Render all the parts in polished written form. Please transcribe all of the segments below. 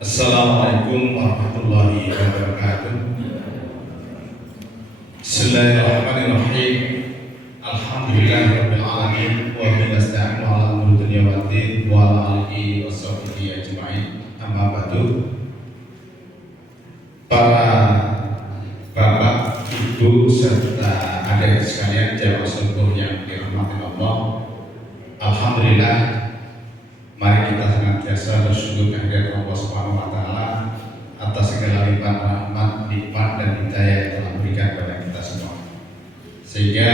Assalamualaikum warahmatullahi wabarakatuh. Bismillahirrahmanirrahim. Alhamdulillahirabbil alamin wa bihi nasta'inu ala umuri dunya waddin wa ala alihi washabbihi ajma'in. Amma ba'du. Para bapak, ibu serta adik sekalian jamaah syukur yang dirahmati Allah. Alhamdulillah, mari kita senantiasa bersyukur kehadirat Allah Subhanahu wa taala atas segala limpahan rahmat, nikmat dan hidayah yang telah berikan kepada kita semua. Sehingga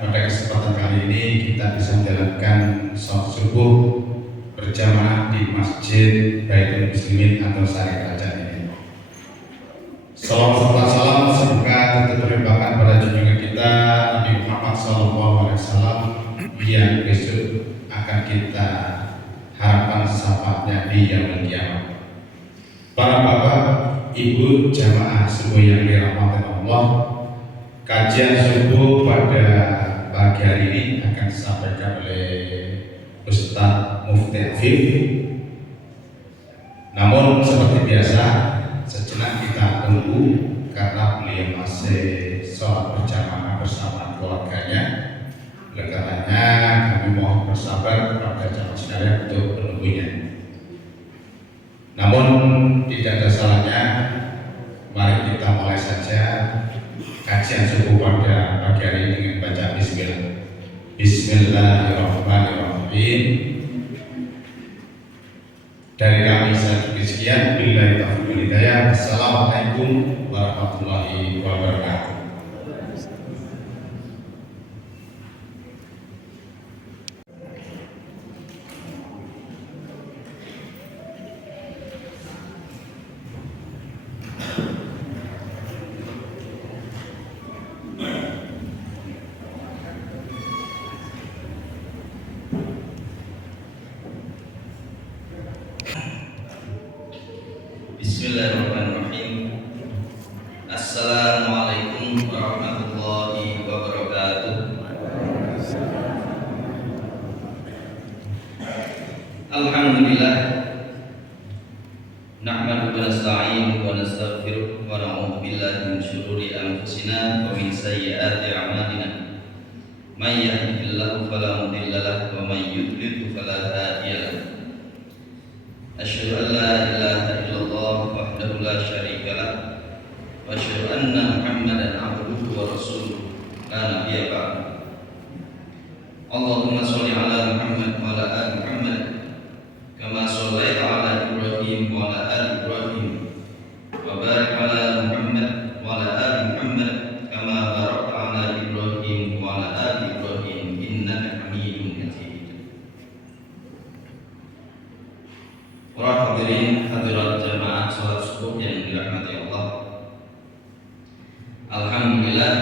pada kesempatan kali ini kita bisa menjalankan salat subuh berjamaah di Masjid Baitul Muslimin atau Sari Kerajaan ini. Salam serta salam semoga tentu terlimpahkan pada junjungan kita Nabi Muhammad SAW yang besok akan kita harapan syafaatnya di yaumul kiamat. Para bapak, ibu jamaah subuh yang dirahmati Allah, kajian subuh pada pagi hari ini akan disampaikan oleh Ustaz Mufti Afif. Namun seperti biasa, sejenak kita tunggu karena beliau masih sholat berjamaah bersama keluarganya. Oleh karenanya kami mohon bersabar kepada jamaah sekalian untuk menunggunya. Namun tidak ada salahnya, mari kita mulai saja kajian subuh pada pagi hari ini dengan baca Bismillah. Bismillahirrahmanirrahim. Dari kami sekian, billahi taufiq wal hidayah. Assalamualaikum warahmatullahi wabarakatuh. Bismillahirrahmanirrahim. Assalamualaikum warahmatullahi wabarakatuh. Alhamdulillah, nahmaduhu wa nasta'inu wa nastaghfiruh wa na'udzu billahi min syururi anfusina wa min sayyiati a'malina. May yahdihillahu fala mudilla lahu wa may yudlil fala hadiya lahu. Asyhadu an la ilaha illallah wahdahu la syarika lah wa asyhadu anna Muhammadan abduhu wa rasuluh la nabiyya ba'dahu. Allahumma shalli ala Muhammad wa ala ali Muhammad kama shallaita ala Ibrahim wa ala ali Ibrahim wa barik ala Muhammad wa ala ali Muhammad kama barakta ala Ibrahim wa ala ali Ibrahim innaka Hamidum Majid. Para hadirin hadirat jamaah salat subuh yang dirahmati Allah. Alhamdulillah,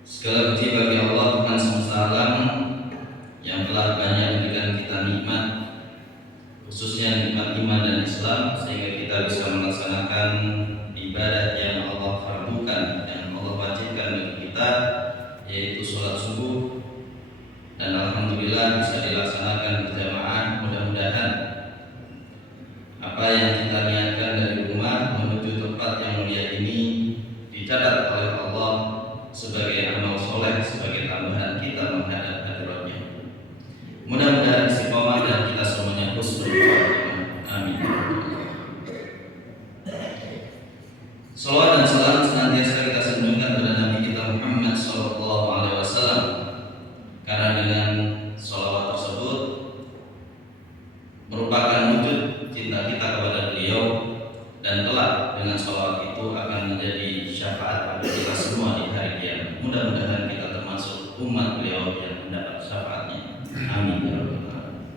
segala puji bagi Allah Tuhan semesta alam yang telah banyak memberikan kita nikmat, khususnya nikmat iman dan Islam, sehingga kita bisa melaksanakan ibadah yang Allah fardukan, yang Allah wajibkan bagi kita, yaitu salat subuh. Dan alhamdulillah bisa dilaksanakan berjamaah. Mudah-mudahan apa yang kita niatkan dari rumah menuju tempat yang mulia ini dicatat oleh Allah sebagai amal soleh, sebagai tambahan kita menghadap hadiratnya. Mudah-mudahan istiqomah dan kita semuanya husnul khotimah. Amin. Salawat dan salam senantiasa kita sanjungkan kepada Nabi kita Muhammad sallallahu alaihi wasallam. Karena dengan salawat tersebut merupakan wujud cinta kita kepada beliau, dan kelak dengan salawat itu akan menjadi syafaat bagi kita semua di hari kiamat. Mudah-mudahan kita termasuk umat beliau yang mendapat syafaatnya. Amin ya rabbal alamin.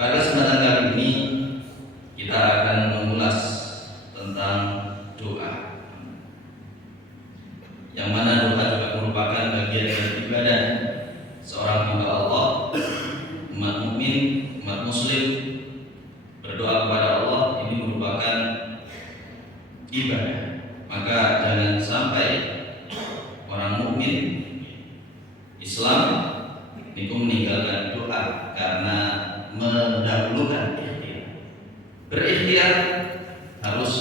Pada kesempatan kali ini kita akan mengulas tentang doa, yang mana doa juga merupakan bagian dari ibadah seorang hamba Allah, umat mukmin, umat muslim. Berdoa kepada Allah ini merupakan ibadah. Maka jangan sampai orang mukmin Islam itu meninggalkan doa karena mendahulukan ikhtiar. berikhtiar harus,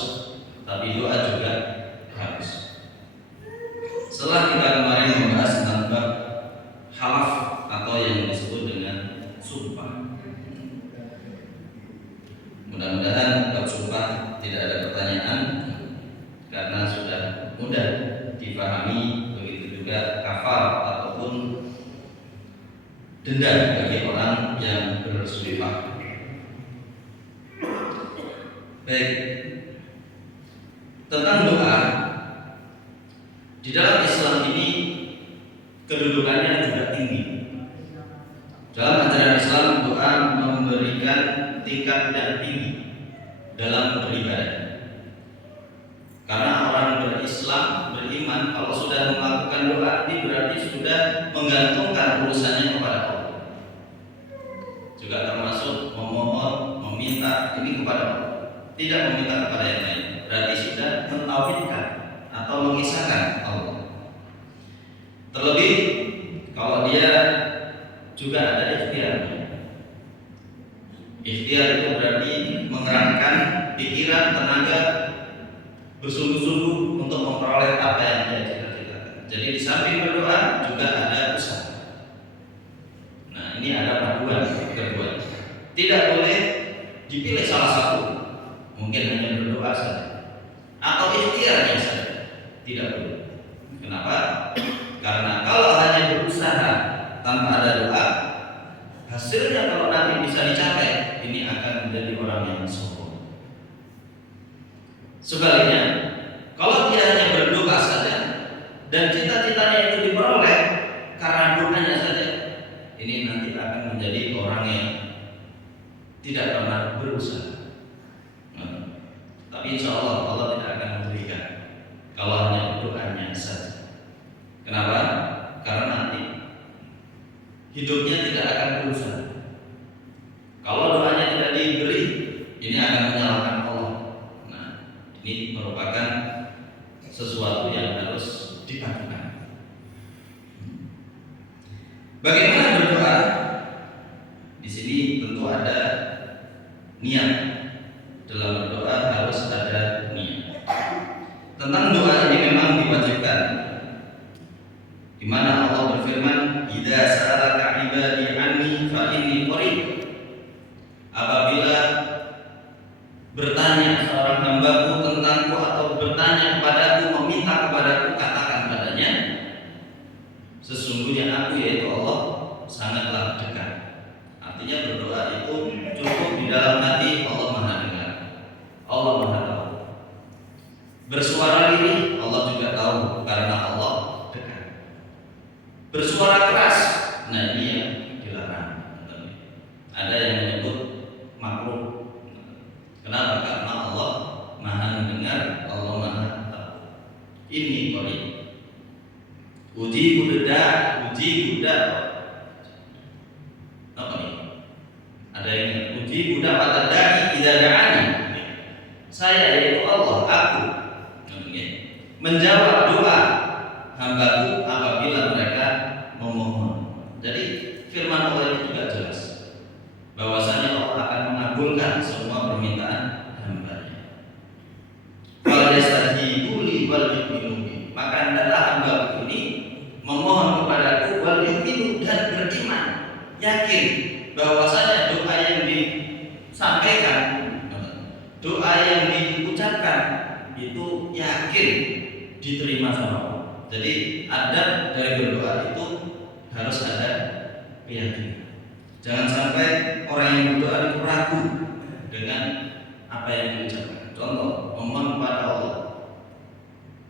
tapi doa juga harus. Setelah kita kemarin membahas tentang bab halaf atau yang disebut dengan sumpah, mudah-mudahan bab sumpah tidak ada pertanyaan karena sudah mudah dipahami. Begitu juga kafar ataupun denda bagi orang yang bersumpah. Baik, tentang doa di dalam Islam ini kedudukannya juga tinggi. Dalam ajaran Islam, doa memberikan tingkat yang tinggi dalam beribadah. Karena orang berislam, beriman, kalau sudah melakukan doa, ini berarti sudah menggantungkan urusannya kepada Allah. Juga termasuk memohon, meminta ini kepada Allah, tidak meminta kepada yang lain. Berarti sudah mentauhidkan atau mengisahkan Allah. Terlebih kalau dia juga ada ikhtiar. Ikhtiar itu berarti mengerahkan pikiran, tenaga, bersungguh-sungguh untuk memperoleh apa yang dia cita-citakan. Jadi di samping berdoa juga ada usaha. Nah, ini ada paduan kedua. Tidak boleh dipilih salah satu. Mungkin hanya berdoa saja atau ikhtiarnya saja. Tidak boleh. Kenapa? Karena kalau hanya berusaha tanpa ada doa, hasilnya kalau nanti bisa dicapai, ini akan menjadi orang yang sombong. Sebaliknya, kalau dia hanya berdoa saja dan cita-citanya itu diperoleh karena doanya saja, ini nanti akan menjadi orang yang tidak pernah berusaha. Tapi insya Allah Allah tidak akan memberikan kalau hanya doanya saja. Kenapa? Karena nanti hidupnya tidak akan berusaha. Kalau doanya tidak diberi, ini akan menyalahkan Allah. Nah, ini merupakan sesuatu yang harus dipadukan. Bagaimana berdoa? Di sini tentu ada niat. Dalam berdoa harus ada niat. Tentang doa ini memang diwajibkan, di mana Allah berfirman, "Idza sa'alaka 'ibadi 'anni fa inni qarib." Apabila bertanya seorang hambaku tentangku atau bertanya kepadaku, meminta kepadaku, katakan padanya, sesungguhnya aku, yaitu Allah, sangatlah dekat. Artinya berdoa itu cukup di dalam hati, Allah Maha dengar, Allah Maha tahu. Bersuara lirih, Allah juga tahu karena Allah dekat. Bersuara keras, nah ini yang dilarang. Ada yang menyebut makruh. Kenapa? Karena Allah Maha mendengar, Allah Maha tahu. Ini qarib. Uji buddha. Apa nih? Ada yang uji buddha pada dai tidak da'ani. Saya, yaitu Allah, aku menjawab doa hambaku apabila mereka memohon. Jadi firman Allah itu juga jelas bahwasanya Allah akan mengabulkan semua permintaan hambanya. Kalau yastajibu li wal yu'minu, maka hendaklah hambaku ini memohon kepadaku wal yu'minu, dan beriman, yakin bahwasanya doa yang disampaikan, doa yang diucapkan itu yakin diterima sama Allah. Jadi adab dari berdoa itu harus ada keyakinan. Jangan sampai orang yang berdoa itu ragu dengan apa yang diucapkan. Contoh, memohon kepada Allah,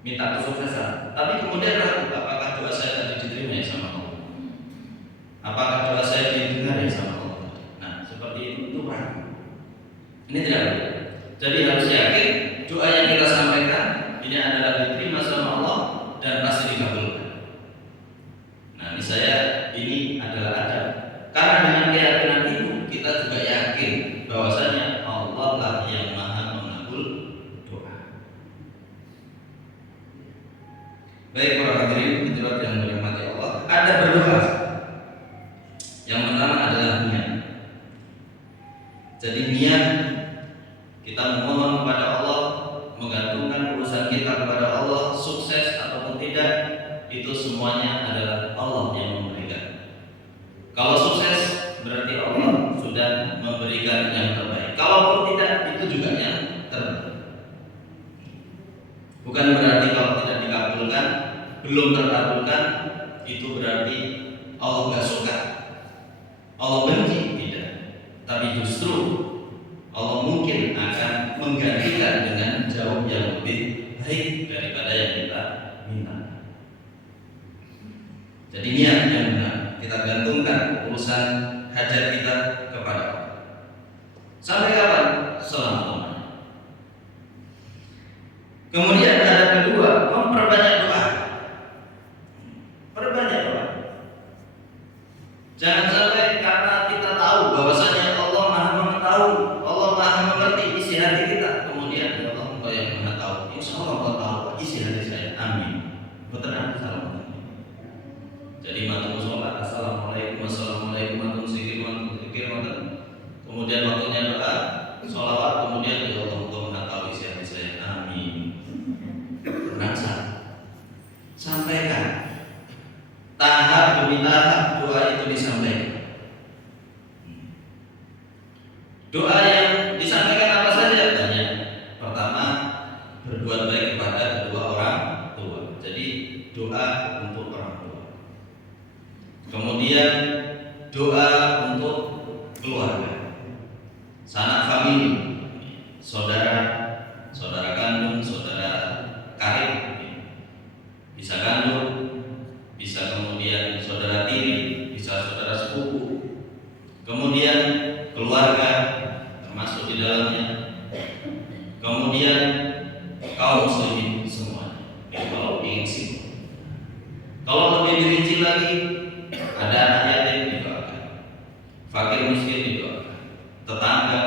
minta kesuksesan, tapi kemudian ragu, apakah doa saya tadi diterima ya sama Allah? Apakah doa saya didengar ya sama Allah? Nah, seperti itu ragu. Ini tidak boleh. Jadi harus yakin doa yang kita sampaikan ini adalah diterima sama Allah dan pasti dikabulkan. Nah, misalnya ini adalah adab. Karena dengan keyakinan itu kita juga yakin bahwasanya Allah lah yang Maha mengabul doa. Baik para hadirin hadirat yang dirahmati Allah, ada berdoa. Yang pertama adalah niat. Jadi niat Kita memohon kepada Allah, menggantungkan urusan kita kepada Allah, sukses ataupun tidak, itu semuanya adalah Allah yang memberikan. Kalau sukses berarti Allah sudah memberikan yang terbaik. Kalaupun tidak, itu juga yang terbaik. Bukan berarti kalau tidak dikabulkan, belum terkabulkan, itu berarti Allah nggak suka, Allah benci, tidak. Tapi justru Allah mungkin akan menggantikan dengan jauh yang lebih baik daripada yang kita minta. Jadi niat yang benar, kita gantungkan urusan hajat kita kepada Allah. Sampai kapan? Selama-lamanya. Kemudian ada kedua, memperbanyak doa. Perbanyak doa. Jangan sampai karena kita tahu bahwasanya Allah Maha mengetahui, Allah Maha mengerti isi hati kita, kemudian ya Allah Engkau yang Maha tahu. Insya Allah Engkau tahu isi hati saya. Amin. Betul. Jadi matur sholat, assalamualaikum, assalamualaikum, matur zikir, matur zikir, kemudian waktunya doa, sholawat, kemudian ya Allah Engkau Maha tahu isi hati saya. Amin. Sampaikan tahap demi tahap doa itu disampaikan. Doa yang disampaikan apa saja? Banyak. Pertama, berbuat baik kepada kedua orang tua. Jadi doa untuk orang tua. Kemudian doa untuk keluarga, sanak famili, saudara, saudara kandung, saudara karib, bisa kandung, bisa kemudian saudara tiri, bisa saudara sepupu, kemudian keluarga termasuk di dalamnya, kemudian kaum muslimin semua. Kalau ingin sih, kalau lebih dirinci lagi, ada anak yatim didoakan, fakir miskin didoakan, tetangga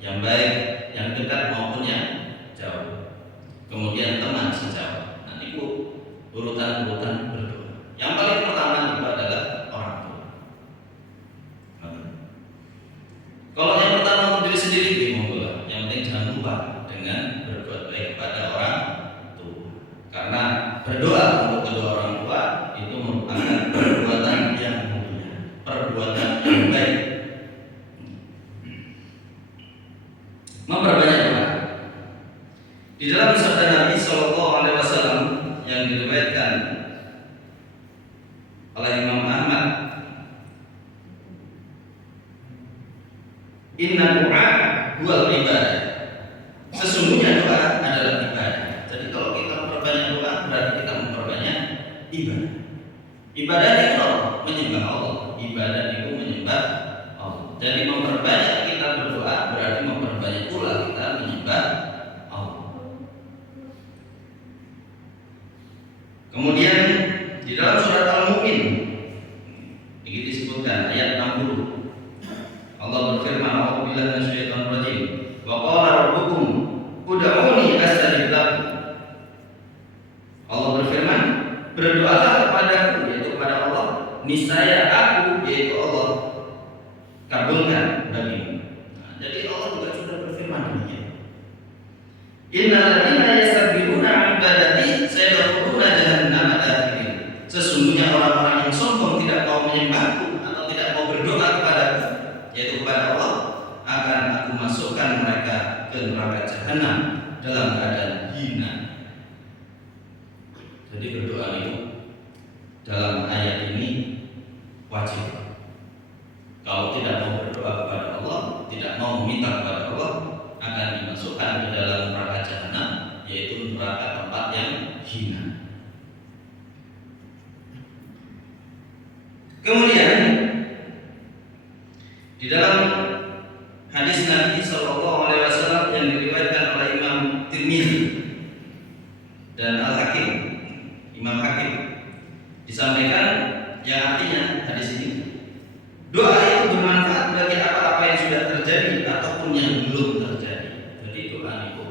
yang baik, yang dekat maupun yang jauh, kemudian teman sejauh. Nanti urutan-urutan berdoa. Yang paling pertama itu adalah orang tua. Kalau yang pertama untuk diri sendiri, monggo. Yang penting jangan lupa dengan berbuat baik kepada orang tua. Karena berdoa untuk kedua orang tua itu merupakan perbuatan yang mulia, perbuatan yang baik. Memperbanyak doa. Di dalam sabda Nabi Shallallahu Alaihi Wasallam yang diriwayatkan oleh Imam Ahmad, Inna doa huwal ibadah. Sesungguhnya doa adalah ibadah. Jadi kalau kita memperbanyak doa berarti kita memperbanyak ibadah. Ibadah itu menyembah Allah. Ibadah itu menyembah Allah. Jadi memperbanyak kita berdoa berarti memperbanyak pula kita menyembah Allah. Kemudian di dalam surat Al-Mu'min ini disebutkan ayat 60. Allah berfirman, "A'udzubillahi minasyaitonir rajim. Wa qala rabbukum ud'uuni astajib lakum." Allah berfirman, "Berdoalah kepadaku," yaitu kepada Allah, "niscaya aku," yaitu Allah, "kabulkan bagimu." Nah, jadi Allah juga sudah berfirman demikian. Innal ladzina yastakbiruna 'an ibadati sayadkhuluna jahannama dakhirin. Sesungguhnya orang-orang yang sombong tidak mau menyembahku atau tidak mau berdoa kepadaku, yaitu kepada Allah, akan aku masukkan mereka ke neraka jahanam dalam keadaan hina. Jadi berdoa itu dalam ayat ini wajib. Kalau tidak mau berdoa kepada Allah, tidak mau meminta kepada Allah, akan dimasukkan ke dalam neraka jahanam, yaitu neraka tempat yang hina. Kemudian di dalam hadis Nabi Shallallahu Alaihi Wasallam yang diriwayatkan oleh Imam Tirmidzi dan Al-Hakim, Imam Hakim, disampaikan yang artinya hadis ini, doa itu bermanfaat bagi apa-apa yang sudah terjadi ataupun yang belum terjadi. Jadi doa itu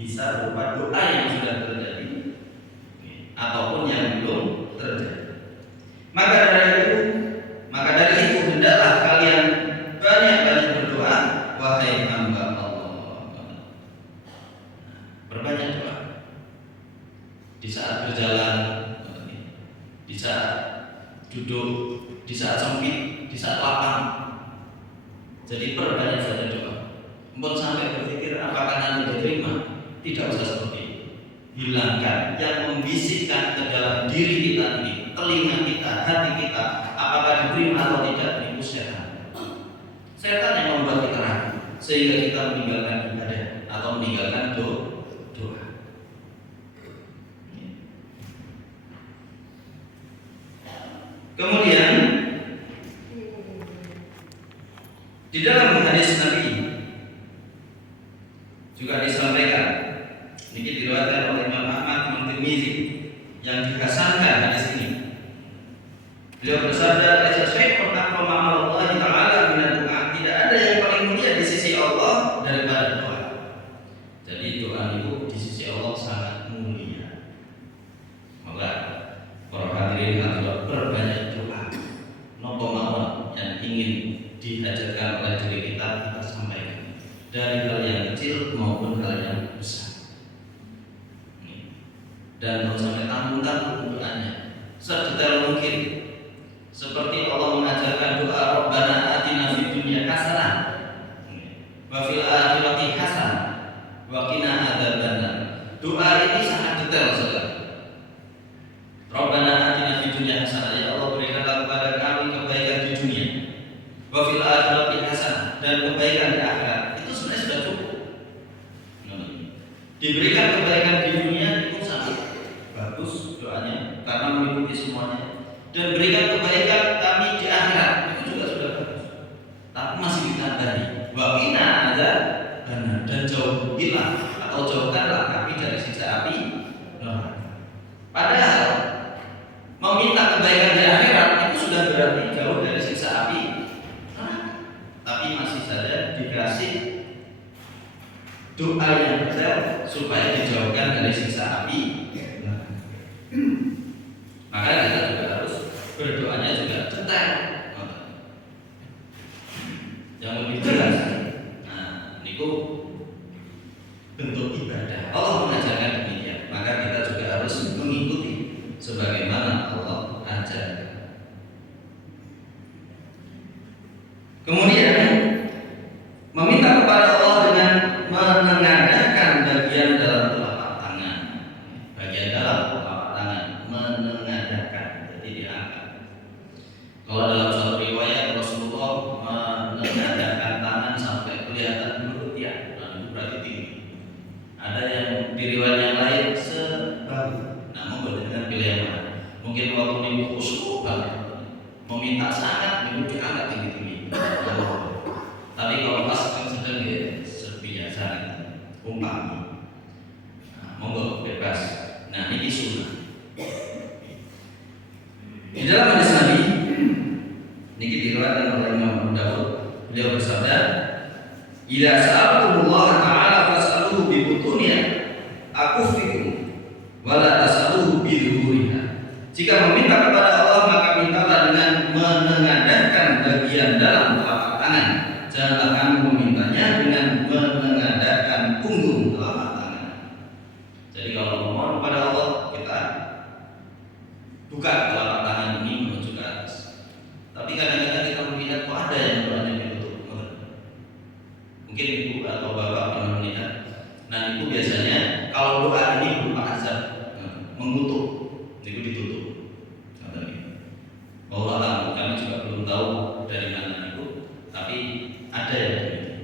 bisa berupa doa yang sudah terjadi ataupun yang belum terjadi. Maka dari itu hendaklah kalian banyak-banyak berdoa, wahai hamba Allah. Empun sampai berpikir apakah nanti diterima, tidak usah seperti itu. Hilangkan yang membisikkan ke dalam diri kita ini, telinga kita, hati kita, apakah diterima atau tidak, itu setan. Setan yang membuat kita ragu sehingga kita meninggalkan ibadah atau meninggalkan doa. Kemudian di dalam hadis Nabi juga disampaikan, ini diriwayatkan oleh Imam Ahmad, Imam Tirmizi, yang dihasankan hadis ini. Beliau bersabda, "Laisa syai'un akrama 'ala Allah Ta'ala min ad-du'a." Tidak ada yang paling mulia di sisi Allah daripada doa. Jadi doa itu di sisi Allah sangat mulia. Maka para hadirin hadirat, berbanyak doa. Napa mawon yang ingin dihajatkan oleh diri kita, kita sampaikan. Dari hal yang kecil maupun hal yang besar. Dan tidak sampai tanggung-tanggung doanya, sedetail mungkin. Seperti Allah mengajarkan doa, Rabbana atina fid dunya hasanah wa fil akhirati hasanah wa qina adzabannar. Doa ini sangat detail sekali. Rabbana atina fid dunya hasanah, ya Allah berikanlah kepada kami kebaikan di dunia. Wa fil akhirati hasanah, dan kebaikan di akhirat. Itu sebenarnya sudah cukup. Diberikan kebaikan di dunia itu sangat bagus doanya karena meliputi semuanya. Dan berikan kebaikan kami di akhirat, itu juga sudah bagus. Tapi masih ditambahi, wa qina adzabannar, dan jauhilah atau jauhkanlah kami dari siksa api neraka. Padahal meminta kebaikan di akhirat itu sudah berarti jauh dari siksa api neraka. Tapi masih saja dikasih doa yang benar supaya dijauhkan dari siksa api neraka. Maka kita juga harus berdoanya juga detail, yang lebih jelas. Nah, niku bentuk ibadah. Allah mengajarkan demikian, maka kita juga harus mengikuti sebagaimana Allah ajarkan. Kemudian meminta kepada Allah dengan menengadahkan bagian dalam telapak tangan, menengadahkan, jadi diangkat. Kalau dalam suatu riwayat Rasulullah menengadahkan tangan sampai kelihatan mulut ya, dan itu berarti tinggi. Ada yang di riwayat yang lain sebahu. Namun berbeda pilih yang mana. Mungkin waktu ini khusyuk banget, meminta sangat, itu diangkat tinggi-tinggi. Tapi kalau pas sedang ya sebiasa, umpama. Monggo bebas. Nah ini sunnah. Di dalam hadis Nabi, niki diriwayatkan oleh Imam Abu Dawud, beliau bersabda, "Idza sa'altumullah ta'ala fas'aluhu bi butuniha akufikum wa la tas'aluhu bi dhuhuriha." Jika meminta kepada Allah, maka mintalah dengan menengadahkan bagian dalam telapak tangan. Janganlah kamu memintanya dengan menengadahkan punggung telapak tangan. Jadi kalau memohon kepada Allah, kita buka telapak tangan ini menuju ke atas. Tapi kadang-kadang kita melihat kok ada yang doanya ditutup. Mungkin ibu atau bapak pernah melihat. Nah itu biasanya kalau doa ini berupa azab, mengutuk, itu ditutup. Allah kami juga belum tahu dari mana itu, tapi ada yang demikian.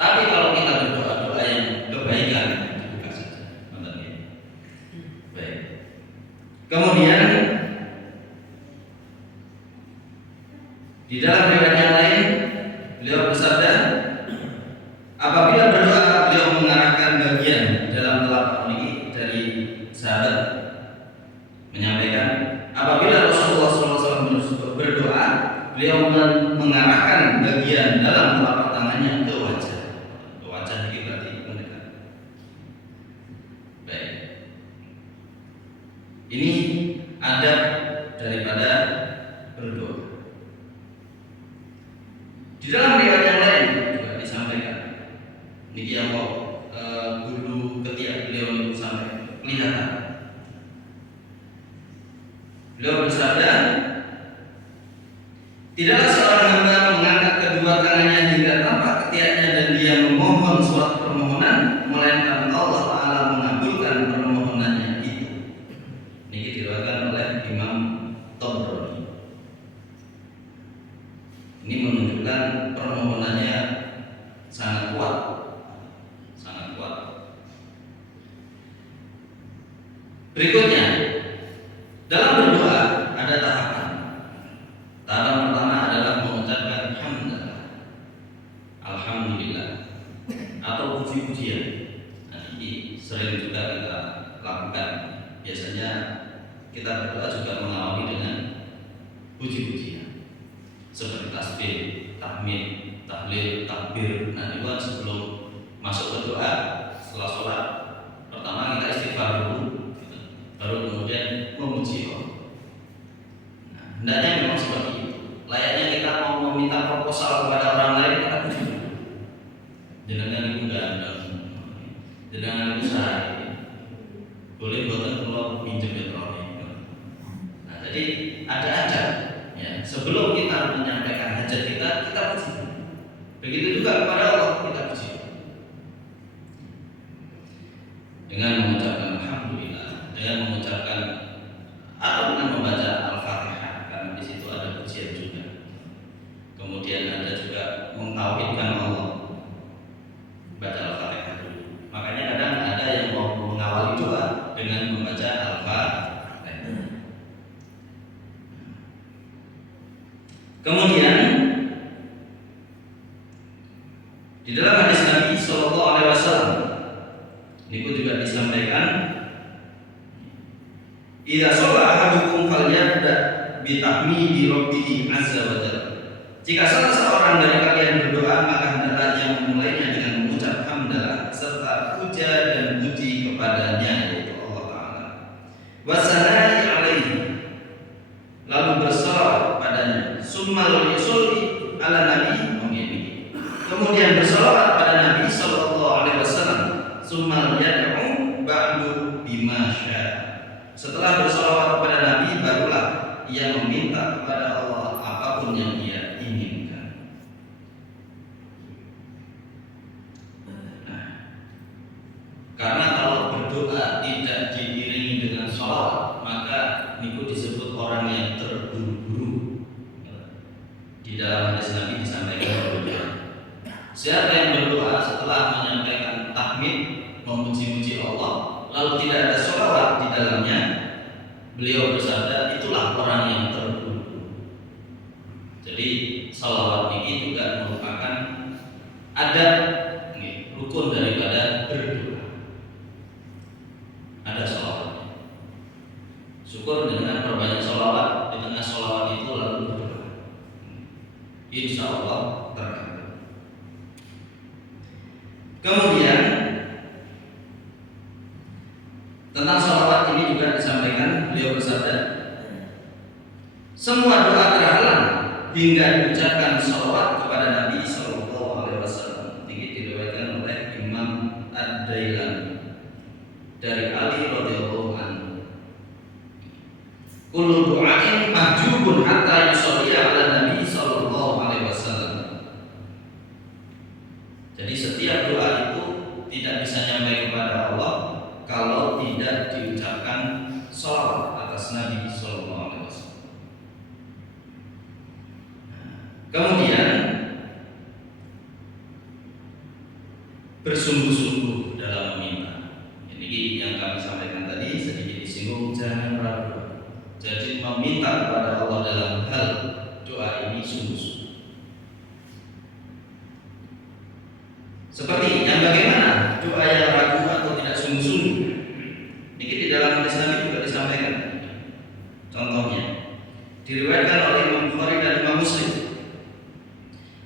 Tapi kalau kita berdoa yang kebaikan, dibuka saja. Baik. Kemudian di dalam riwayat yang lain beliau bersabda, apabila berdoa beliau mengarahkan bagian dalam telapak ini dari sahabat menyampaikan, apabila Rasulullah SAW berdoa beliau mengarahkan bagian dalam telapak tangannya ke wajah. Ke wajah ini berarti mendekat. Baik. Ini adab daripada berdoa. Di dalam riwayat yang lain juga disampaikan, niki yang bulu ketiak beliau itu sampai kelihatan. Beliau bersabda, tidaklah seorang hamba mengangkat kedua tangannya hingga tampak ketiak Berikutnya, dalam berdoa ada tahapan. Tahapan pertama adalah mengucapkan hamdalah, alhamdulillah, atau puji-pujian. Nah, ini sering juga kita lakukan. Biasanya kita berdoa juga mengawali dengan puji-pujian, seperti tasbih, tahmid, tahlil, takbir. Nah, itu kan sebelum masuk ke doa, setelah sholat, pertama kita istighfar dulu, baru kemudian memuji Allah. Nah, hendaknya memang seperti itu. Layaknya kita mau meminta proposal kepada orang lain, kita puji dulu. Jenengan itu gandeng, jenengan itu saya, boleh buatan keluar pinjam ya terlalu. Nah, jadi ada adab. Ya, sebelum kita menyampaikan hajat kita puji. Begitu juga kepada Allah kita puji. Dengan mengucapkan alhamdulillah, dengan mengucapkan atau dengan membaca Al-Fatihah, karena di situ ada pujian juga. Kemudian ada juga mentauhidkan Allah, baca Al-Fatihah dulu. Makanya kadang ada yang mau mengawali doa dengan membaca Al-Fatihah. Kemudian di dalam hadis Nabi Shallallahu Alaihi Wasallam ini juga disampaikan, idza shalla ahadukum falyabda bi tahmidi rabbih azza wa jalla. Jika salah seorang dari kalian berdoa, maka hendaklah ia memulainya dengan mengucap hamdalah serta puja dan puji kepadanya, yaitu Allah Taala. Wa sanai alaihi, lalu bersalawat padanya. Summal yusolli ala nabi, kemudian bersalawat pada Nabi Sallallahu Alaihi Wasallam. Summal yad'u ba'du bima syaa. Setelah bersalawat kepada Nabi, barulah ia meminta kepada Allah apapun yang ia inginkan. Nah, karena kalau berdoa tidak diiringi dengan salawat, maka niku disebut orang yang terburu-buru. Di dalam hadis Nabi disampaikan berdoa. Siapa yang berdoa setelah menyampaikan tahmid, memuji-muji Allah, lalu tidak ada sholawat di dalamnya, beliau bersabda, itulah orang yang terburu-buru. Jadi sholawat ini juga merupakan adab, rukun daripada berdoa. Ada sholawatnya. Syukur dengan perbanyak sholawat, di tengah sholawat itu lalu berdoa. Insya Allah terkabul. Kemudian tentang sholawat ini juga disampaikan, beliau bersabda, semua doa terhalang hingga diucapkan sholawat kepada Nabi Sallallahu Alaihi Wasallam. Ini diriwayatkan oleh Imam Ad-Dailami dari Ali radhiyallahu anhu. Kullu du'ain mahjubun hatta yusolli ala Nabi Sallallahu Alaihi Wasallam. Jadi setiap doa itu tidak bisa nyampe kepada Allah kalau tidak diucapkan sholawat atas Nabi Sallallahu Alaihi Wasallam. Kemudian bersungguh-sungguh dalam meminta. Ini yang kami sampaikan tadi, sedikit disinggung, jangan ragu. Jadi meminta kepada Allah dalam hal doa ini sungguh-sungguh. Seperti yang bagaimana doa yang ragu atau tidak sungguh-sungguh. Ini di dalam hadis Nabi juga disampaikan. Contohnya diriwayatkan oleh Imam Bukhari dan Imam Muslim.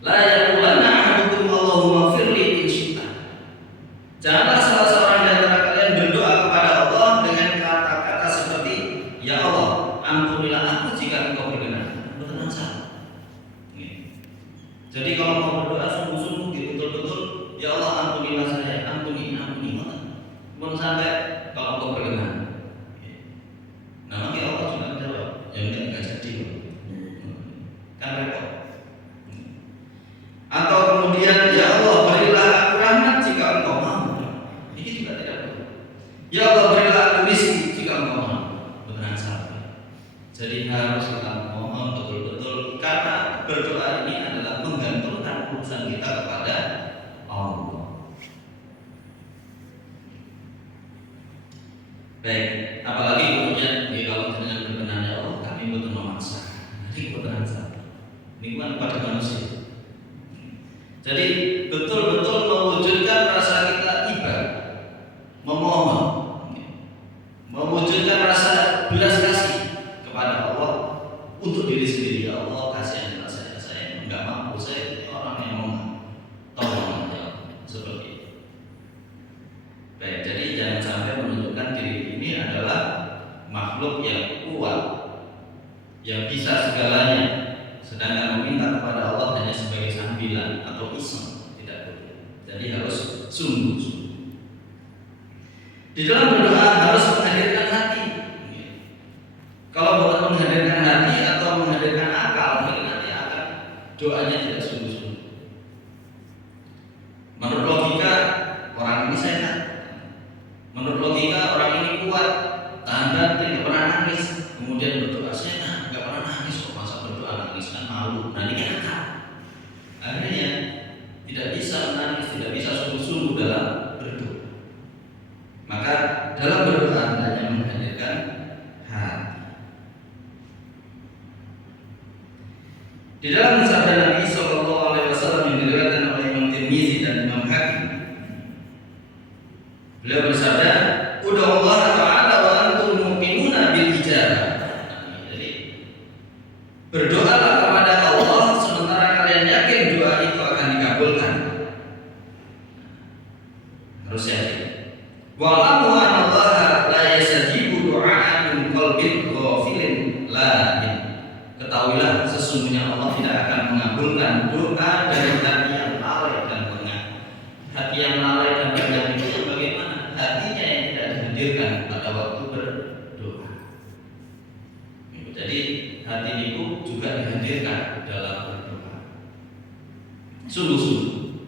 La yaqulanna ahadukum Allahumma firli in syi'ta. Janganlah salah seorang di antara kalian berdoa kepada Allah dengan kata-kata seperti, ya Allah, ampunilah aku jika Engkau berkenan. Betul salah. Jadi kalau mau berdoa sungguh-sungguh betul-betul, ya Allah ampunilah saya, ampuni. Mohon sampai kalau Engkau berkenan. Nah, nanti Allah juga menjawab, yang penting enggak jadi. Kan repot. Atau kemudian, ya Allah berilah aku rahmat jika Engkau mau. Ini juga tidak perlu. Ya Allah berilah aku rezeki jika Engkau mau. Benar salah. Jadi harus kita mohon betul-betul, karena berdoa ini adalah menggantungkan urusan kita kepada Allah. Baik, apalagi kemudian kalau dengan berkenannya Allah kami boten memaksa. Nanti boten ansal. Ini kan pada manusia. Jadi betul-betul mewujudkan rasa kita iba, memohon, mewujudkan rasa belas kasih kepada Allah untuk diri sendiri. Ya Allah, kasihan saya nggak mampu, saya ini orang yang lemah, tolong ya seperti itu. Baik, jadi jangan sampai menunjukkan diri ini adalah makhluk yang kuat, yang bisa segalanya, sedangkan meminta kepada Allah hanya sebagai sambilan atau iseng, tidak boleh. Jadi harus sungguh-sungguh. Di dalam berdoa harus menghadirkan hati. Kalau bukan menghadirkan hati atau menghadirkan akal, mungkin nanti akan doanya tidak sungguh-sungguh. Menurut logika orang ini sehat, menurut logika orang ini kuat, tahan banting, nggak pernah nangis, kemudian berdoa sehat, nggak pernah nangis, kok masa berdoa nangis kan malu. Nah ini kan akal. Akhirnya tidak bisa menangis, tidak bisa sungguh-sungguh dalam berdoa. Maka dalam berdoa hanya menghadirkan hati. Di dalam sabda Nabi Shallallahu Alaihi Wasallam yang diriwayatkan oleh Imam Tirmizi dan Imam Hakim, beliau bersabda, "Udah Allah Taala wa antum muqinuna bil ijabah." Jadi berdoalah kepada Allah sementara kalian yakin doa itu akan dikabulkan. Harus yakin. Wa'lamu anna Allah la yastajibu du'aan min qalbin ghafilin lahin. Ketahuilah sesungguhnya Allah tidak akan mengabulkan doa dari hati yang lalai dan lengah. Hati yang lalai dan lengah itu bagaimana? Hatinya yang tidak dihadirkan pada waktu berdoa. Jadi hati itu juga dihadirkan dalam berdoa. Sungguh-sungguh.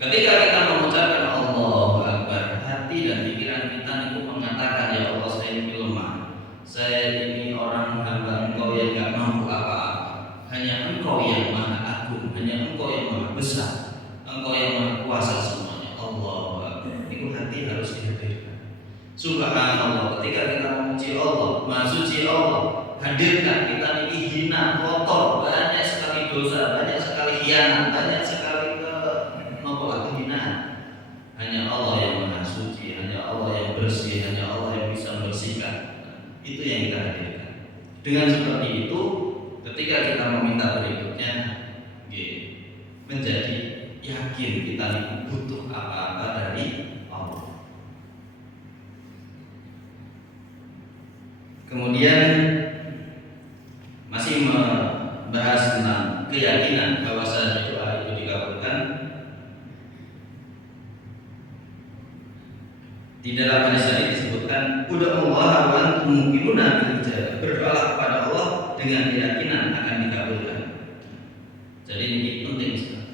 Ketika kita mengucapkan Allahu Akbar, hati dan pikiran kita itu mengatakan, ya Allah, saya ini lemah, saya ini orang hamba Engkau yang gak mampu apa-apa. Hanya Engkau yang maha agung, hanya Engkau yang maha besar, Engkau yang maha kuasa semuanya. Allahu Akbar. Itu hati harus dihadirkan. Subhanallah, ketika kita memuji Allah, maha suci Allah, hadirkan kita ini hina, kotor, banyak sekali dosa, banyak sekali khianat, banyak sekali kehinaan. Hanya Allah yang maha suci, hanya Allah yang bersih, hanya Allah yang bisa membersihkan. Itu yang kita hadirkan. Dengan seperti itu, ketika kita meminta berikutnya, menjadi yakin kita butuh apa-apa dari Allah. Kemudian masih membahas tentang keyakinan bahwasanya doa itu dikabulkan. Di dalam hadis ini disebutkan, "Udah Allah wa antum muqinuna bil ijabah." Berdoalah kepada Allah dengan keyakinan akan dikabulkan. Jadi ini penting sekali.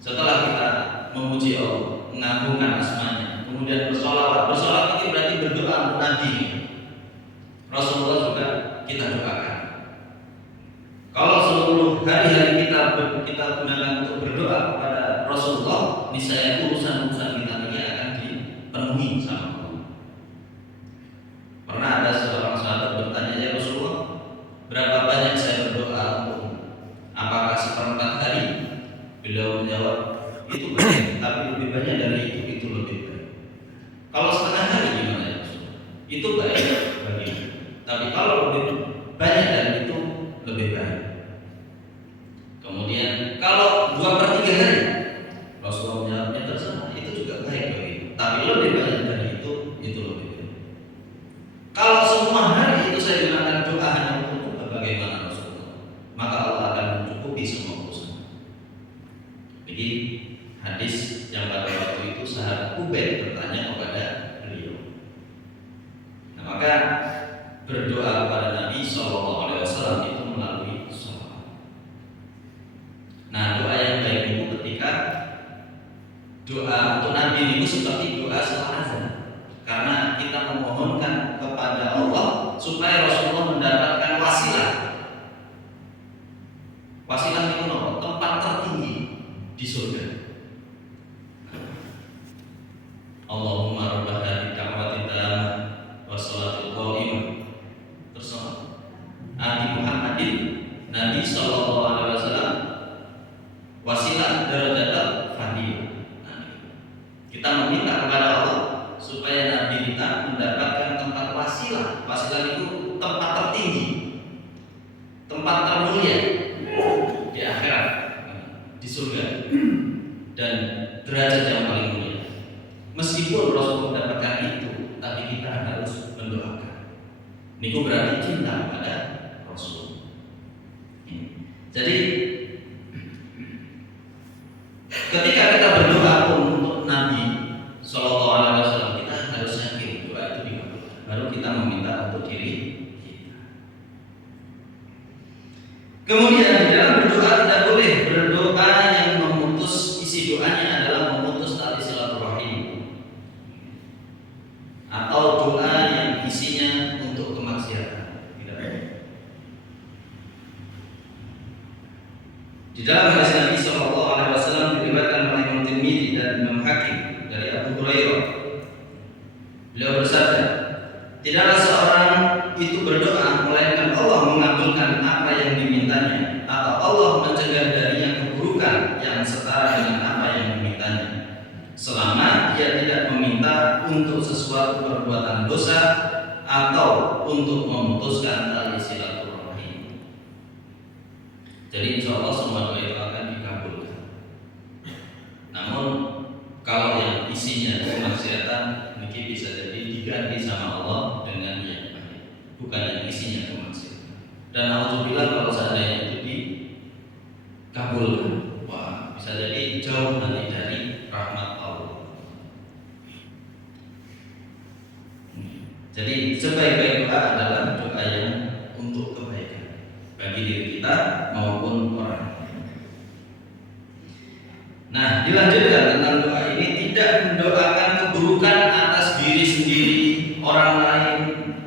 Setelah kita memuji Allah, mengagungkan asmanya, kemudian bersolawat. Bersolawat itu berarti berdoa untuk Nabi. Rasulullah juga kita doakan. Kalau seluruh hari-hari kita gunakan untuk berdoa kepada Rasulullah, niscaya urusan-urusan kita ini akan penuhi sama Allah. Pernah ada seorang sahabat bertanya, ya Rasulullah, berapa banyak saya berdoa untuk apakah seperempat hari? Beliau menjawab, itu banyak, tapi lebih banyak dari itu lebih baik. Kalau setengah hari gimana ya Rasulullah? Itu baik bagi. Tapi kalau lebih banyak dari itu lebih baik. Kemudian kalau 2/3 hari, Rasulullah menjawabnya terserah, itu juga baik bagi. Tapi lebih banyak dari itu lebih baik. Kalau semua hari itu saya gunakan doa hanya untuk bagaimana Rasulullah, maka Allah akan mencukupi semua urusan. Jadi hadis yang pada waktu itu sahabat Ubaid bertanya kepada beliau. Nah, maka berdoa kepada Nabi Shallallahu Alaihi Wasallam itu melalui sholawat. Nah, doa yang baik itu ketika doa untuk Nabi itu seperti doa setelah azan, karena kita memohonkan kepada Allah supaya Rasulullah mendapatkan wasilah. Wasilah itu tempat tertinggi di surga. Allahumma rabb darajat fadil. Nah, kita meminta kepada Allah supaya Nabi kita mendapatkan tempat wasilah. Wasilah itu tempat tertinggi, tempat termulia di akhirat, di surga, dan derajat yang paling mulia. Meskipun Rasul mendapatkan itu, tapi kita harus mendoakan. Ini berarti cinta kepada Rasul. Jadi ketika kita berdoa pun untuk Nabi Sallallahu Alaihi Wasallam, kita harus yakin doa itu dikabulkan. Baru kita meminta untuk diri kita. Kemudian di dalam berdoa tidak boleh berdoa yang memutus, isi doanya adalah memutus tali silaturahim, atau doa yang isinya untuk kemaksiatan. Tidak boleh. Di dalam hadis Nabi Sallallahu Alaihi Wasallam diriwayatkan oleh Imam Tirmidzi dan Imam Hakim dari Abu Hurairah, beliau bersabda, tidaklah seorang itu berdoa melainkan Allah mengabulkan apa yang dimintanya, atau Allah mencegah darinya keburukan yang setara dengan apa yang dimintanya, selama ia tidak meminta untuk sesuatu perbuatan dosa atau untuk memutuskan tali silaturahim. Jadi insya Allah semua doa itu akan dikabulkan. Namun kalau yang isinya kemaksiatan, mungkin bisa jadi diganti sama Allah dengan yang baik, bukan yang isinya kemaksiatan. Dan alhamdulillah kalau seandainya itu dikabulkan, wah bisa jadi jauh nanti dari rahmat Allah. Jadi sebaik-baik doa adalah doa yang untuk kebaikan bagi diri kita maupun orang. Nah, dilanjutkan tentang doa ini, tidak mendoakan keburukan atas diri sendiri, orang lain,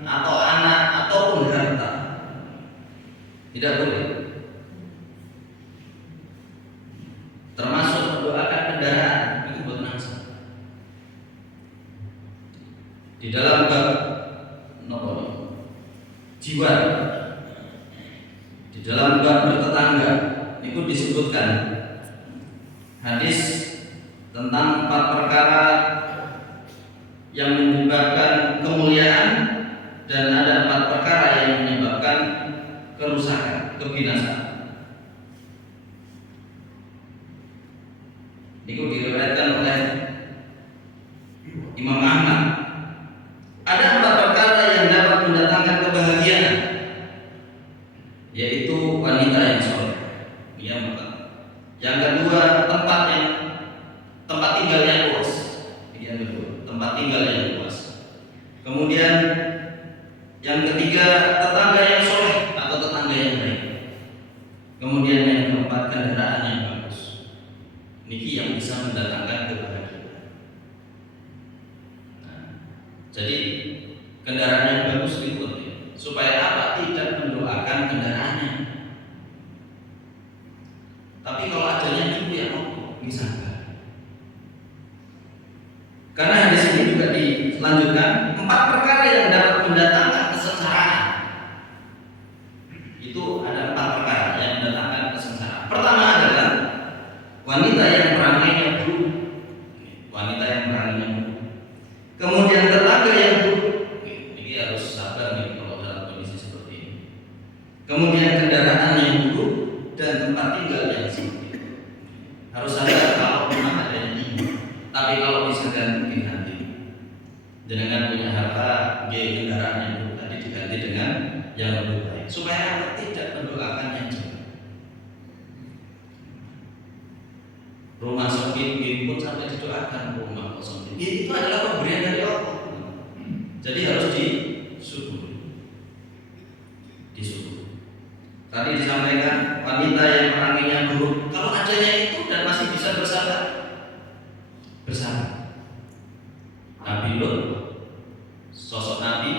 atau anak, ataupun harta. Tidak boleh. Termasuk mendoakan kendaraan, itu buat nafsu. Di dalam bab jiwa, di dalam bab bertetangga, itu disebutkan hadis tentang 4 perkara yang menyebabkan kemuliaan, dan ada 4 perkara yang menyebabkan kerusakan, kebinasaan. Itu diriwayatkan oleh Imam Ahmad. Ada 4 perkara yang dapat mendatangkan kebahagiaan, yaitu wanita yang soleh. Yang kedua, tempat tinggal yang luas. Yang kedua, tempat tinggal yang luas. Kemudian yang ketiga, tetangga yang soleh atau tetangga yang baik. Kemudian yang keempat, kendaraan yang bagus. Niki yang bisa mendatangkan kebahagiaan. Nah, jadi kendaraan yang bagus itu penting. Supaya apa? Tidak mendoakan kendaraannya. Tapi kalau adanya itu ya bisa. Karena hadis ini juga dilanjutkan 4 perkara yang dapat mendatangkan kesengsaraan. Itu ada 4 perkara yang mendatangkan kesengsaraan. Pertama adalah wanita yang perangainya buruk. Wanita yang perangainya buruk. Kemudian tetangga yang buruk. Ini harus sabar nih kalau dalam kondisi seperti ini. Kemudian kendaraan yang buruk dan tempat tinggal yang sempit. Harus sadar kalau memang adanya ini. Tapi kalau bisa ganti, dengan punya harta, kendaraan yang buruk tadi diganti dengan yang lebih baik, supaya Anda tidak mendoakan yang jelek. Rumah sempit pun sampai didoakan rumah sempit. Itu adalah pemberian dari Allah. Jadi harus disyukuri. Tadi disampaikan wanita yang perangainya buruk. Kalau adanya itu dan masih bisa bersabar, Nabi Lut, sosok Nabi,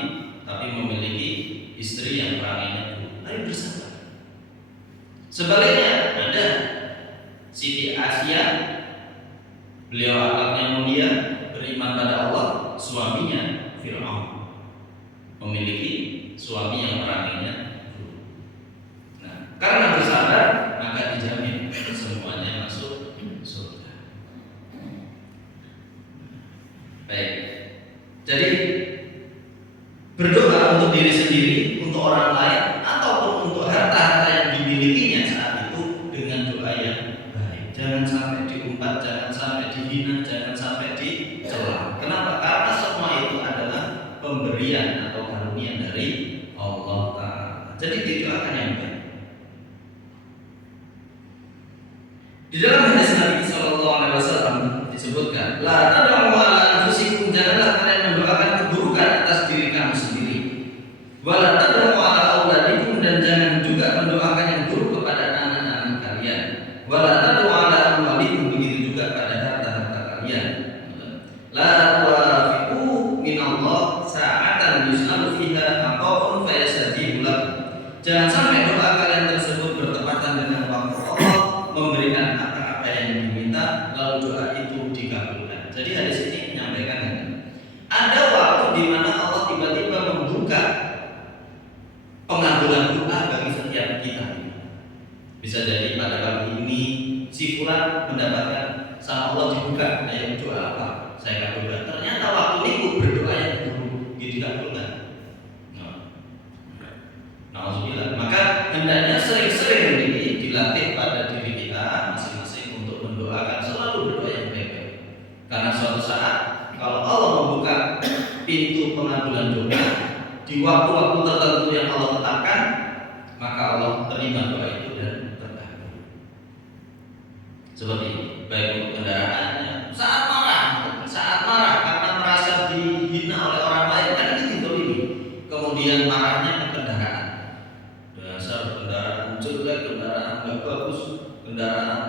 tapi memiliki istri yang perangainya buruk. Ayo bersabar. Sebaliknya ada Siti Asia, beliau akhlaknya mulia, beriman pada Allah, suaminya Fir'aun, memiliki suami yang perangainya buruk. Nah, karena bersabar maka dijamin semuanya masuk Baik. Jadi berdoa untuk diri sendiri, untuk orang lain, ataupun untuk harta-harta yang dimilikinya saat itu dengan doa yang baik. Jangan sampai diumpat, jangan sampai dihina, jangan sampai dicela. Kenapa? Karena semua itu adalah pemberian atau karunia dari Allah Ta'ala. Jadi didoakan yang baik. Di dalam hadis Nabi Sallallahu Alaihi Wasallam disebutkan, la tad'u ala anfusikum, janganlah kalian mendoakan keburukan atas diri kamu sendiri. Wala tad'u ala auladikum, dan jangan juga mendoakan yang buruk kepada anak-anak kalian. Wala tad'u ala amwalikum, begitu juga pada harta-harta kalian. La tuwafiqu minallah sa'atan yus'alu fiha aqawun fayastajibu lakum. Jangan sampai doa kalian tersebut bertepatan dengan waktu Allah memberikan apa-apa yang diminta, lalu doa itu dikabulkan. Jadi hadis ini menyampaikan ada waktu di mana Allah tiba-tiba membuka pengabulan doa bagi setiap kita. Bisa jadi pada kali ini si fulan mendapatkan sama Allah dibuka, yang doa apa? Saya kabulkan. Ternyata waktu itu berdoa yang buruk dikabulkan. Alhamdulillah. Maka hendaknya sering-sering ini dilatih pada diri kita masing-masing untuk mendoakan, selalu berdoa yang baik-baik. Karena suatu saat kalau Allah membuka pintu pengabulan doa di waktu-waktu tertentu yang Allah tetapkan, maka Allah terima doa itu dan terkabul. Seperti ini, baik untuk kendaraannya, saat marah karena merasa dihina oleh orang lain, kan itu ditolimi. Kemudian marahnya ke kendaraan. Dasar kendaraan jelek, kendaraan nggak bagus, kendaraan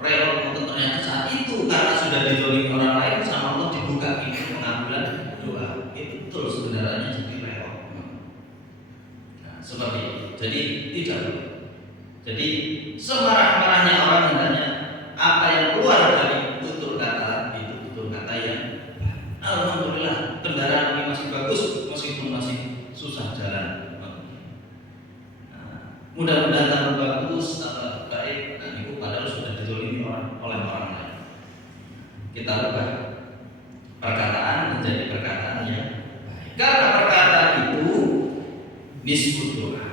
rel, ternyata saat itu karena sudah ditolong orang lain sama Allah dibuka pintu pengabulan doa. Itu betul kendaraannya jadi rel. Nah, seperti itu. Jadi tidak. Jadi semarah-marahnya orang hendaknya apa yang keluar dari tutur kata itu tutur kata yang alhamdulillah kendaraan ini masih bagus meskipun masih susah jalan. Mudah-mudahan tambah bagus, tambah baik, dan itu padahal sudah dizalimi oleh orang lain. Kita ubah perkataan menjadi perkataan yang baik. Karena perkataan itu nisbut doa.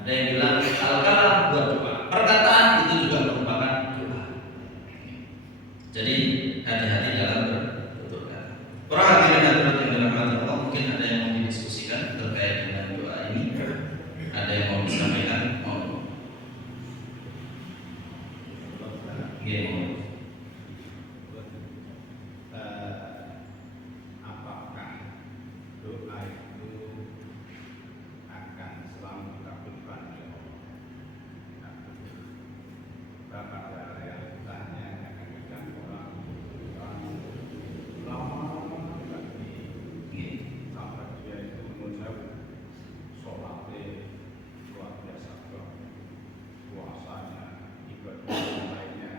Ada yang bilang al-kalam buat doa. Perkataan itu juga merupakan doa. Jadi hati-hati dalam bertutur kata. Para hadirin hadirat yang dirahmati Allah, mungkin ada yang mau didiskusikan terkait dengan doa ini. Ada yang mau disampaikan? Mau? Apakah doa itu akan selalu dikabulkan oleh Allah? Berapa realitanya? Kadang-kadang orang lama sampai dia itu mengucap sholatnya luar biasa, puasanya, ibadah lainnya,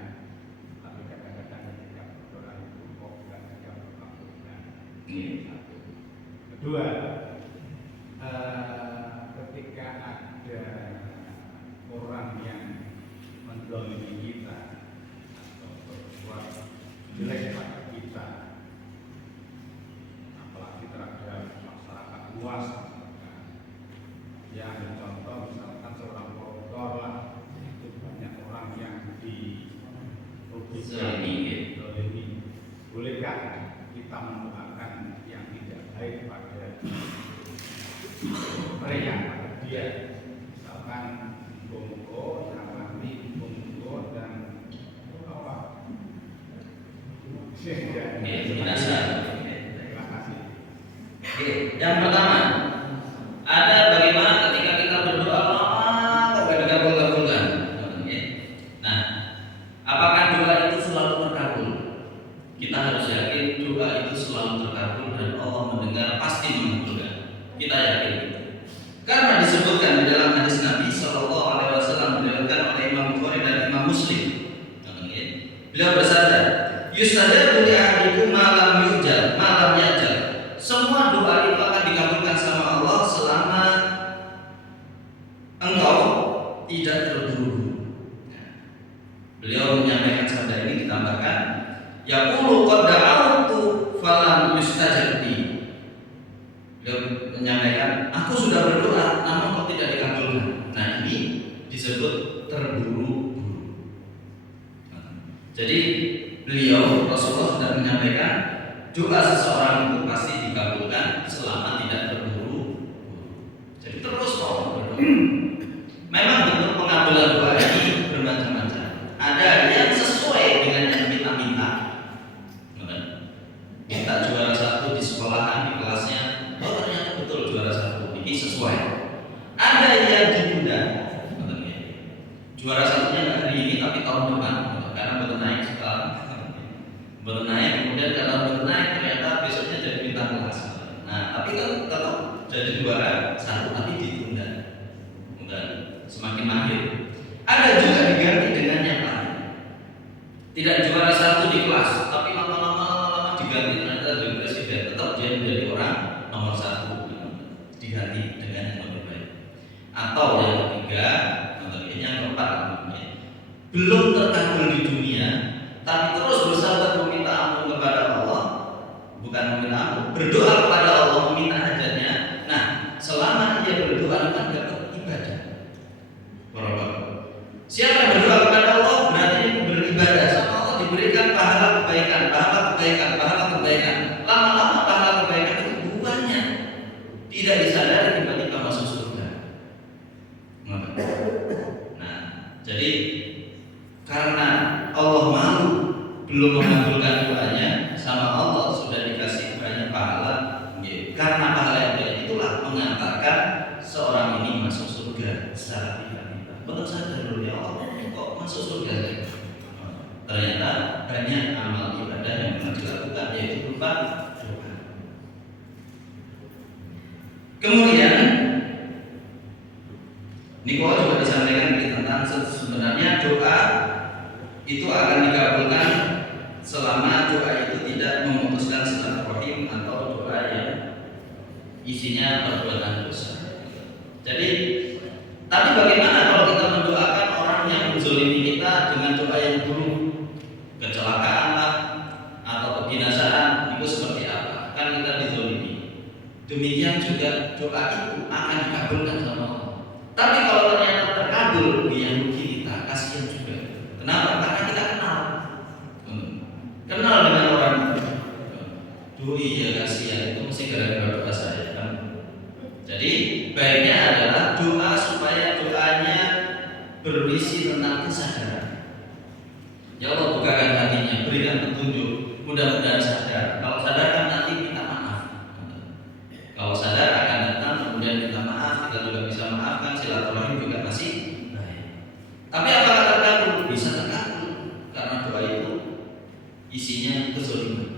tapi kadang-kadang ketika berdoa itu kok tidak berkabulkan. Satu. Kedua, ketika ada orang yang mendolimi kita atau berbuat jelek pada kita, apalagi terhadap masyarakat luas, yang contoh misalkan seorang koruptor lah, itu banyak orang yang dirugikan, dolimi. Bolehkah kita mendoakan yang tidak baik pada mereka, pada dia? Misalkan bongko, nyamani, bongko dan apa? Binasa. Terima kasih. Yang pertama, ada bagaimana ketika kita berdoa lama kok gak dikabul-kabulkan. Nah, apakah doa itu selalu terkabul? Kita harus yakin doa itu selalu terkabul dan Allah mendengar, pasti mengabulkan. Kita yakin itu. Karena disebutkan di dalam hadis Nabi Sallallahu Alaihi Wasallam diriwayatkan oleh Imam Bukhari dan Imam Muslim. Beliau bersabda, "Yustajabu li ahadikum ma lam yujal, ma lam yajal." Semua doa itu akan dikabulkan sama Allah selama engkau tidak terburu-buru. Beliau menyampaikan sabda ini ditambahkan, Yaqulu qad da'awtu falam yustajab li. Beliau menyampaikan, aku sudah berdoa namun kok tidak dikabulkan. Nah, ini disebut terburu-buru. Jadi beliau Rasulullah sudah menyampaikan doa seseorang itu pasti dikabulkan selama tidak terburu-buru. Jadi terus mau berdoa. Memang bentuk pengabulan doa ini bermacam-macam. Ada yang sesuai dengan yang kita minta. Minta juara 1 di sekolahan, di kelasnya, oh ternyata betul juara 1, ini sesuai. Ada yang ditunda, juara 1-nya nggak hari ini tapi tahun depan, karena baru naik sekarang, baru naik, kemudian kalau baru naik ternyata besoknya jadi bintang kelas. Nah, tapi kan tetap jadi juara 1 tapi ditunda, kemudian semakin mahir. Ada juga diganti dengan yang lain. Tidak juara 1 di kelas, tapi lama-lama diganti ternyata jadi presiden. Tetap dia menjadi orang nomor 1, diganti dengan yang lebih baik. Atau yang ketiga, yang keempat, belum terkabul di dunia, tapi terus bersabar meminta ampun kepada Allah, bukan meminta ampun, berdoa kepada Allah, meminta hajatnya. Nah, selama dia berdoa kan dapat ibadah. Siapa yang berdoa kepada Allah berarti beribadah sama Allah, diberikan pahala kebaikan, pahala kebaikan, pahala kebaikan. Lama-lama pahala kebaikan itu banyak, tidak disadari tiba-tiba masuk surga. Nah, jadi karena Allah malu belum mengabulkan doanya, sama Allah sudah dikasih banyak pahala. Karena pahala yang banyak itulah mengantarkan seorang ini masuk surga secara tiba-tiba. Betul saja dulu ya Allah, kok masuk surga? Ternyata banyak amal ibadah yang pernah dilakukan, yaitu berupa doa. Kemudian Niko juga disampaikan tentang sebenarnya doa itu akan dikabulkan selama doa itu tidak memutuskan silaturahim atau doa yang isinya perbuatan dosa. Jadi, tapi bagaimana kalau kita mendoakan orang yang menzolimi kita dengan doa yang buruk, kecelakaan lah atau kebinasaan, itu seperti apa? Kan kita dizolimi. Demikian juga doa itu akan dikabulkan sama Allah. Tapi kalau ternyata terkabul, dia rugi kita, kasihan juga. Kenapa? Karena kita kenal dengan orang itu. Duh iya kasihan, itu mesti gara-gara doa saya kan. Jadi baiknya adalah doa supaya doanya berisi tentang kesadaran. Ya Allah, bukakan hatinya, berikan petunjuk, mudah-mudahan sadar. Kalau sadar kan nanti minta maaf. Kalau sadar akan datang kemudian minta maaf, kita juga bisa maafkan, silaturahim juga masih baik. Tapi apakah terkabul? Bisa terkabul karena doa itu isinya kezaliman.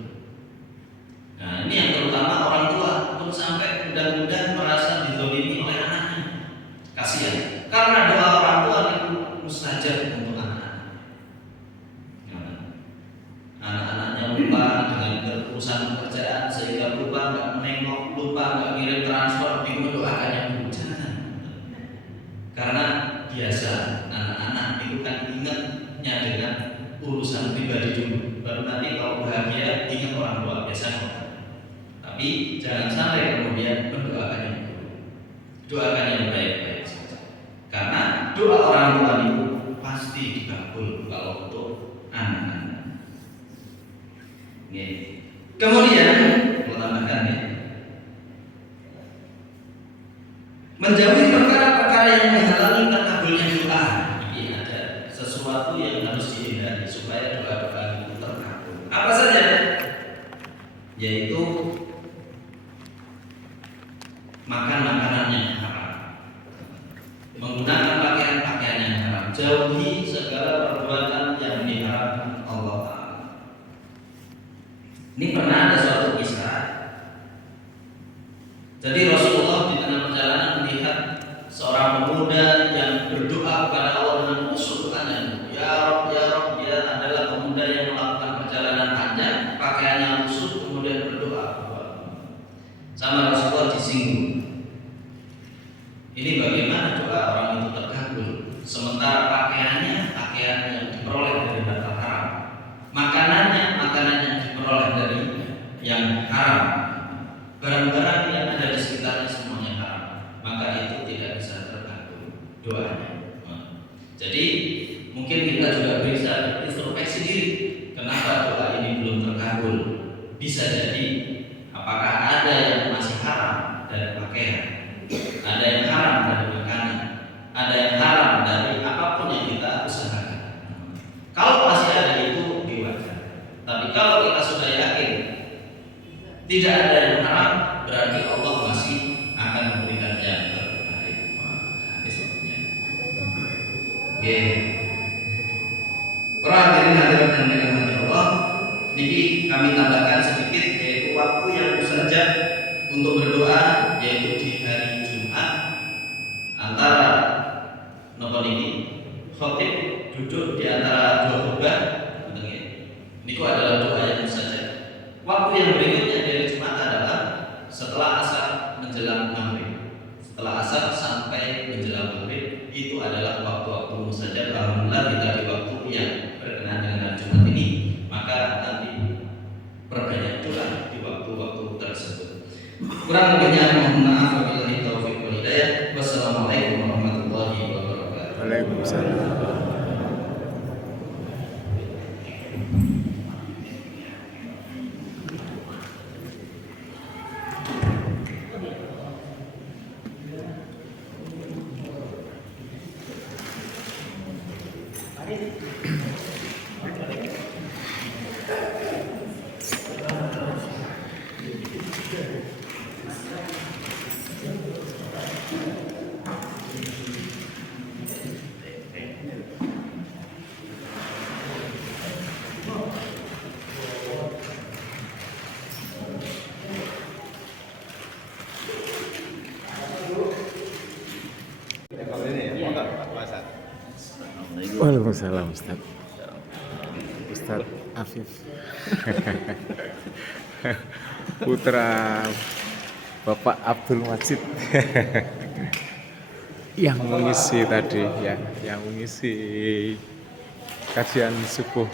Nah, ini yang terutama orang tua pun sampai mudah-mudahan merasa dizalimi oleh anaknya. Kasihan. Karena doa orang tua itu mustajab untuk anak-anak. Anak-anaknya lupa dengan urusan pekerjaan sehingga lupa nggak menengok, lupa nggak ngirim transfer, mendoakan yang dulu. Jangan. Karena biasa anak-anak itu kan ingatnya dengan urusan pribadi dulu. Baru nanti kalau bahagia ingat orang tua biasa. Tapi jangan sampai kemudian mendoakan yang buruk. Doakan yang baik-baik saja. Karena doa orang tua itu pasti dikabul kalau untuk anak-anak. Kemudian menambahkan ya, menjauhi perkara-perkara yang menghalangi terkabulnya doa. Jadi ada sesuatu yang harus dihindari supaya doa-doa itu terkabul. Apa saja? Yaitu makan makanan yang haram, menggunakan pakaian-pakaian yang haram, jauhi segala perbuatan yang diharamkan Allah Ta'ala. Ini pernah ada suatu kisah. Jadi Rasulullah di tengah perjalanan melihat seorang pemuda yang berdoa kepada Allah dengan khusyuk doanya. Ya Rabb, ya Rabb, dia adalah pemuda yang melakukan perjalanan panjang, pakaiannya khusyuk, kemudian berdoa. Sama Rasulullah disinggung. Ini bagaimana doa orang itu terkabul, sementara pakaiannya pakaian yang diperoleh dari harta haram, makanannya makanan tidak ada yang haram, berarti Allah masih akan memberikan yang terbaik. Besoknya. Oke. Para hadirin hadirat yang dirahmati Allah, jadi kami tambahkan sedikit yaitu waktu yang mustajab untuk berdoa yaitu di hari Jumat antara nopo niki khotib duduk di antara dua khutbah. Ini adalah doa yang mustajab. Waktu yang berikutnya dari Jumat adalah setelah asar menjelang maghrib. Setelah asar sampai menjelang maghrib itu adalah waktu-waktu mustajab. Alhamdulillah kita di waktu yang berkenaan dengan Jumat ini, maka nanti perbanyak doa di waktu-waktu tersebut. Kurang lebihnya mohon maaf, wabillahi taufiq wal hidayah. Wassalamualaikum warahmatullahi wabarakatuh. Waalaikumsalam. Waalaikumsalam Ustaz. Ustaz Afif. Putra Bapak Abdul Majid. Yang mengisi tadi ya, yang mengisi kajian subuh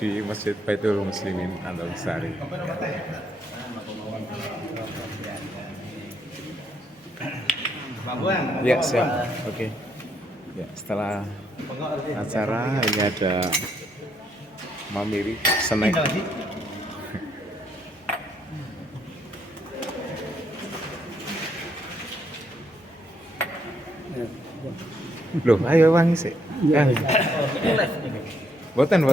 di Masjid Baitul Muslimin Antasari. Ya, siap. Oke. Ya, setelah acara ini ada mamiri snack. Loh, ayo wangi sih. Boten.